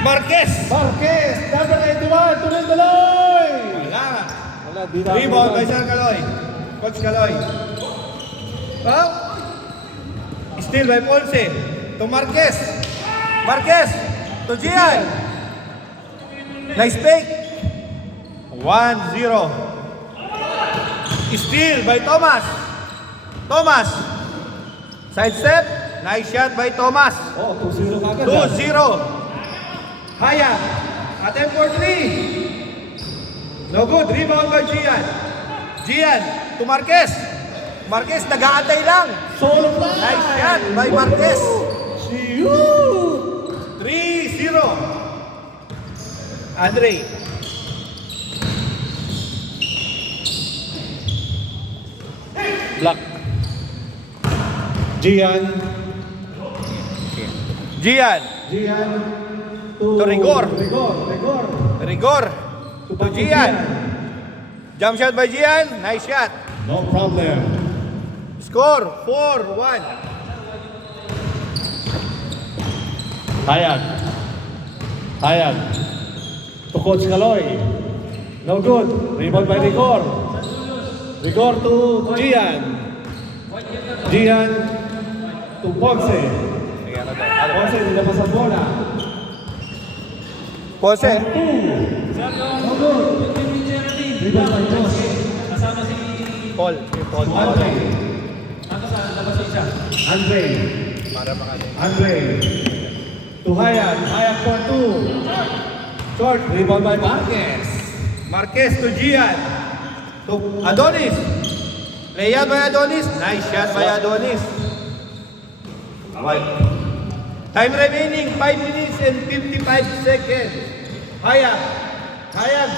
Marquez! Marquez, number 81, tuloy-tuloy! Wala nga. Wala, di na. Rebound by Sir Caloy. Coach Caloy. Foul. Steal by Ponce. To Marquez. Marquez. To Gian. Nice fake. 1-0. Steal by Thomas. Thomas. Side step. Nice shot by Thomas. Oh, 2-0 kagad. 2-0. Haya. Attempt for 3. No good. Rebound by Gian. Gian to Marquez. Marquez nag-aantay lang. Solo fly! Nice shot by Marquez. Shoot! 3-0. Andre. Black. Gian. Gian. Gian. To Rigor. Rigor. Rigor. To Gian. Jump shot by Gian. Nice shot. No problem. Score 4-1. Hayag. Hayag. To Coach Caloy. No good. Rebound by Rigor. Rigor to Gian. Gian to Ponce. Ponce, nilabas ang bola. Ponce. No good. Rebound by Josh. Paul. Paul. Andre. Andre. To Hayag. Hayag for 2. Short. Rebound by Marquez. Marquez to Gian. To Adonis. Layup by Adonis. Nice shot by Adonis. Time remaining 5 minutes and 55 seconds. Hayag. Hayag.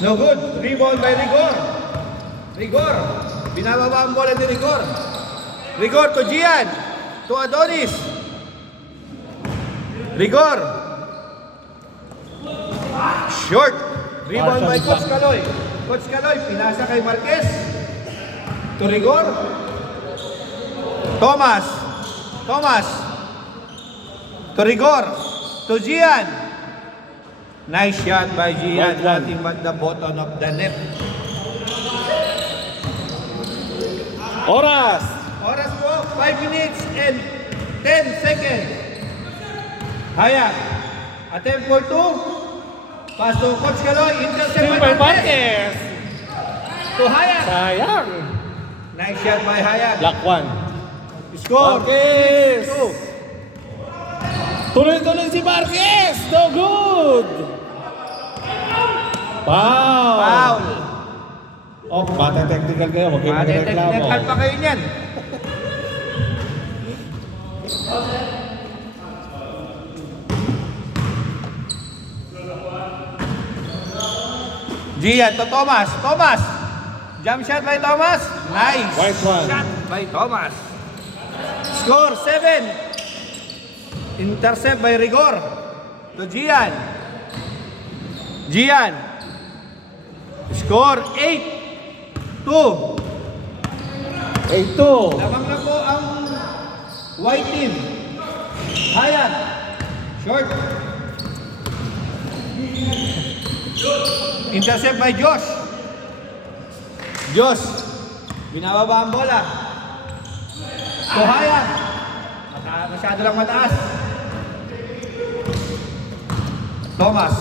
No good. Rebound by Rigor. Rigor. Binababa ang bola ni Rigor. Rigor to Gian. To Adonis. Rigor. Short. Rebound by Coach Caloy. Coach Caloy, pinasa kay Marquez. To Rigor. Thomas. Thomas. To Rigor. To Gian. Nice shot by Gian. Nothing but the bottom of the net. Oras. Oras po, 5 minutes and 10 seconds. Hayag. Attempt for 2. Pass to Coach Caloy. Intercept by Marquez. To Hayag. Sayang. Nice shot by Hayag. Black 1. Score. Marquez. 6-2. Tuloy-tuloy si Marquez. No good. Foul. Foul. Oh, mata-technical kayo. Huwag kayo magreklamo. Technical pa kayo niyan. Gian to Thomas. Thomas. Jump shot by Thomas. Nice. White one. Shot by Thomas. Score 7. Intercept by Rigor. To Gian. Gian. Score 8-2. 8-2. Lamang na po ang white team. Hayag. Short. Intercept by Josh. Josh. Binababa ang bola. To Hayag. Masyado lang mataas. Thomas.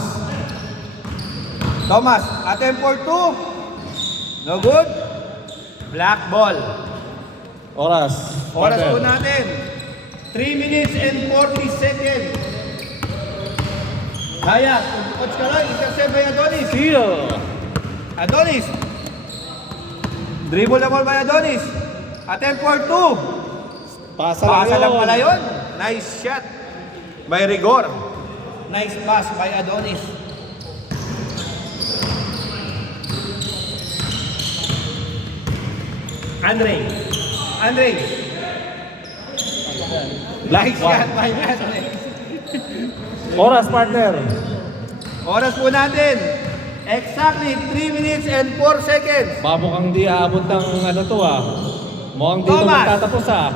Thomas. Attempt for 2. No good. Black ball. Oras. Oras Partner. po natin. 3 minutes and 40 seconds. Hayag. Coach Caloy. Intercept by Adonis. Steal. Adonis. Dribble the ball by Adonis. Attempt for 2. Pasa Pasa lang pala yun. Nice shot by Rigor. Nice pass by Adonis. Andre. Black Nice shot one. by Andre. Oras, partner. Oras po natin. Exactly 3 minutes and 4 seconds. Mukhang di aabot ng ano to ah. Mukhang di to Thomas. magtatapos ah.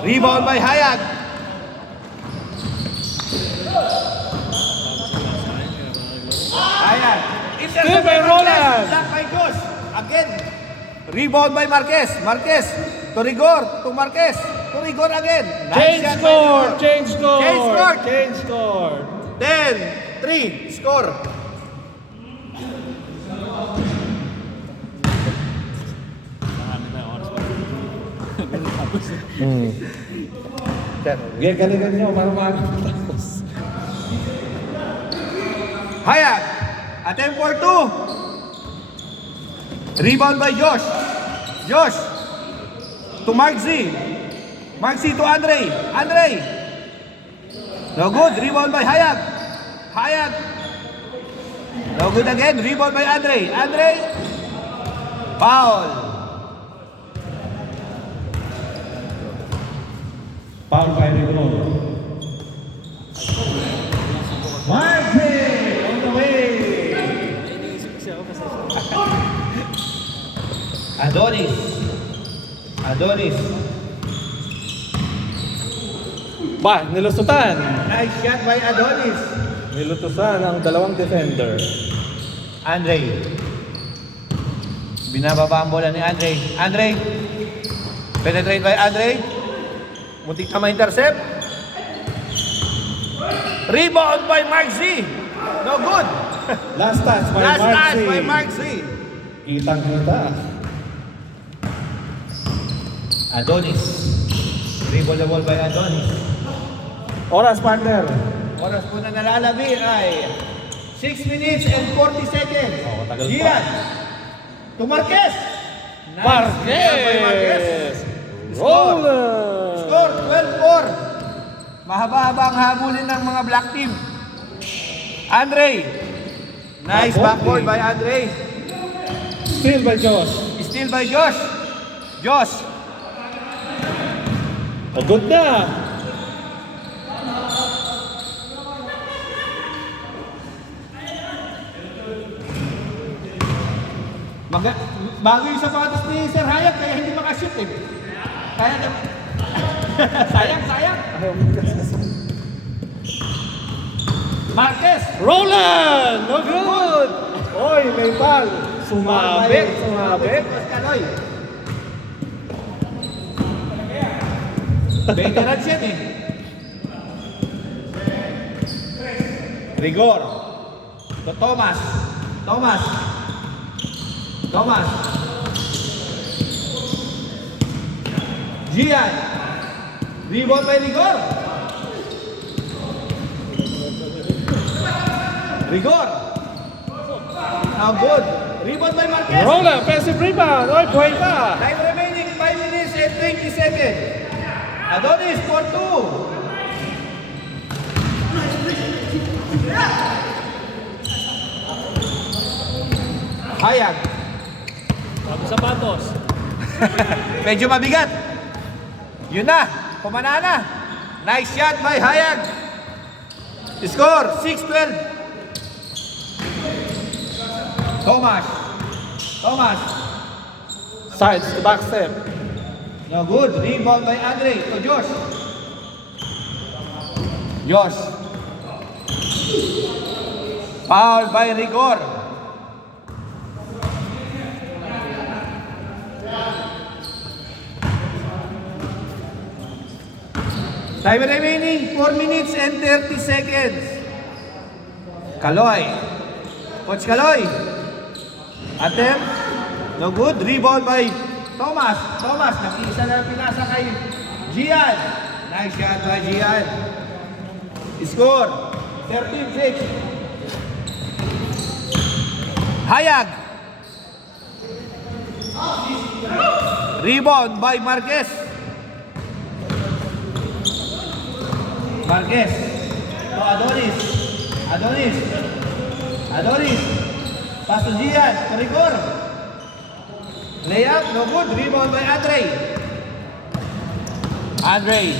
Rebound by Hayag. Hayag. Still by Roland. Block by Josh. Again. Rebound by Marquez. Marquez. To Rigor. To Marquez. To Rigor again. Change shot by score! Rigor. Change score! Change score. Change score! 10-3. Score. Galingan nyo para makakapos. Hayag. Attempt for 2. Rebound by Josh. Josh. To Marksy. Marksy to Andre. Andre. No good. Rebound by Hayag. Hayag. No good again. Rebound by Andre. Andre. Foul. Foul by Rigor. Marty on the way. Adonis. Adonis. Ba, nilusutan. Nice shot by Adonis. Nilutusan ang dalawang defender. Andre. Binababa ang bola ni Andre. Andre. Penetrate by Andre. Muntik na ma-intercept. Rebound by Marksy. No good. Last touch by Last Marksy. touch by Marksy. Kitang-kita. Adonis. Rebound the ball by Adonis. Oras, partner. Oras po na nalalabi ay 6 minutes and 40 seconds. Oh, tagal pa. Gian. To Marquez. Nice. Marquez. By Marquez. Roller. Score 12-4. Mahaba-haba ang habulin ng mga black team. Andre. Nice backboard by Andre. Steal by Josh. Steal by Josh. Josh. Pagod na. Bago yung sapatos ni Sir Hayag, kaya hindi makashoot eh. Kaya na... sayang, sayang. Marquez. Roland! No good! Oy, may foul. Sumabit, sumabit. Kaloy. Veterans yan eh. Rigor. To Thomas. Thomas. Thomas. Gian. Rebound by Rigor. Rigor. Now good. Rebound by Marquez. Roland, offensive rebound. Oy, buhay pa. Time remaining 5 minutes and 20 seconds. Adonis for 2. Hayag. Bago sapatos. Medyo mabigat. Yun na. Pumana na. Nice shot by Hayag. Score 6-12. Thomas. Thomas. Sides to back step. No good. Rebound by Andre to Josh. Josh. Foul by Rigor. Time remaining 4 minutes and 30 seconds. Kaloy. Coach Kaloy. Attempt. No good. Rebound by Thomas. Thomas. Nag-iisa na pinasa kay Gian. Nice shot by Gian. Score. 13-6. Hayag. Rebound by Marquez. Marquez. To Adonis. Adonis. Adonis. Pass to Gian. To Rigor. Layup. No good. Rebound by Andre. Andre.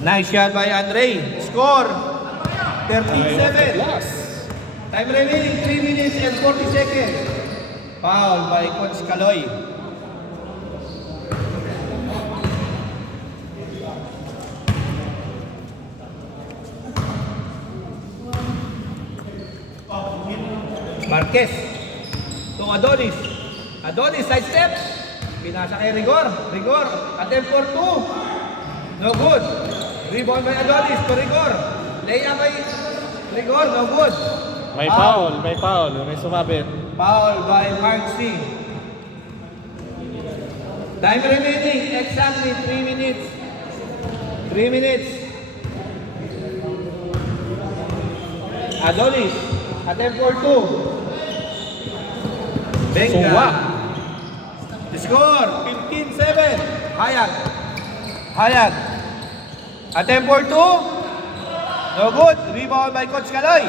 Nice shot by Andre. Score. 13-7. Time remaining 3 minutes and 40 seconds. Foul by Coach Kaloy. Marquez. To Adonis. Adonis, side step. Pinasa kay Rigor. Rigor, attempt for 2. No good. Rebound by Adonis to Rigor. Layup by Rigor, no good. May foul, may sumabit. Foul by Mark C. Time remaining, exactly 3 minutes. 3 minutes. Adonis, attempt for 2. Benga. Suwa. The score, 15-7. Hayag. Attempt for 2. No good. Rebound by Coach Kaloy.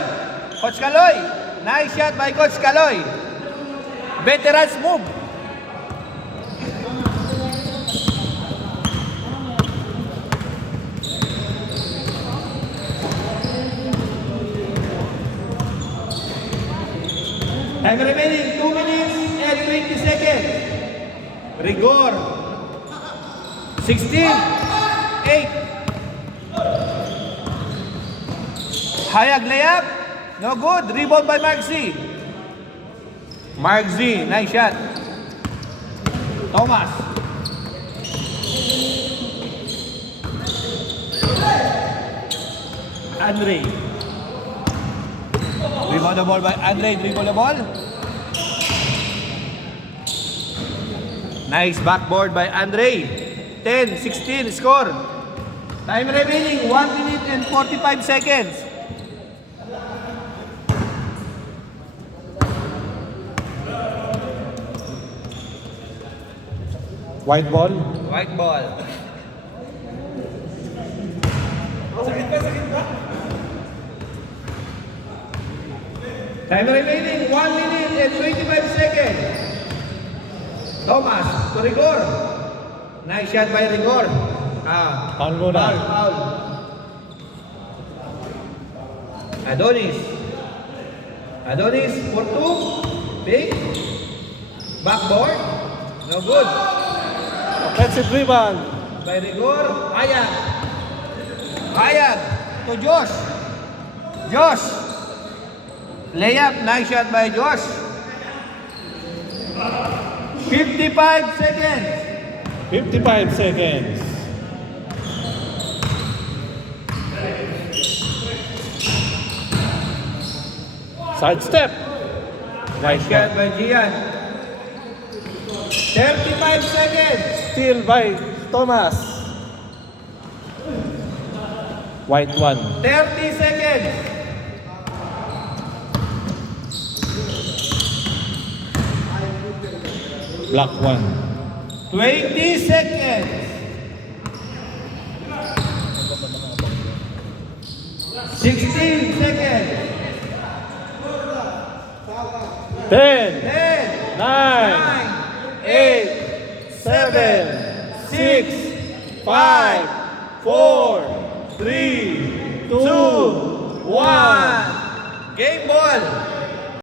Coach Kaloy. Nice shot by Coach Kaloy. Veterans move. Time remaining 2 minutes and 20 seconds. Rigor. 16-8. Hayag layup. No good. Rebound by Mark Z. Mark Z. Nice shot. Thomas. Andre. Rebound the ball by Andre. Dribble the ball. Nice backboard by Andre. 10-16 score. Time remaining 1 minute and 45 seconds. White ball. White ball. Time remaining 1 minute and 25 seconds. Thomas to Rigor. Nice shot by Rigor. Foul muna. Foul. Adonis. Adonis for 2. Big. Backboard. No good. Offensive rebound. By Rigor. Hayag to Josh. Josh. Layup. Nice shot by Josh. 55 seconds. 55 seconds. Side step. White Shot ball. by Gian. 35 seconds. Steal by Thomas. White one. 30 seconds. Black one. 20 seconds. 16 seconds. 10, 10, 9, 8, 7, 6, 5, 4, 3, 2, 1. Game ball.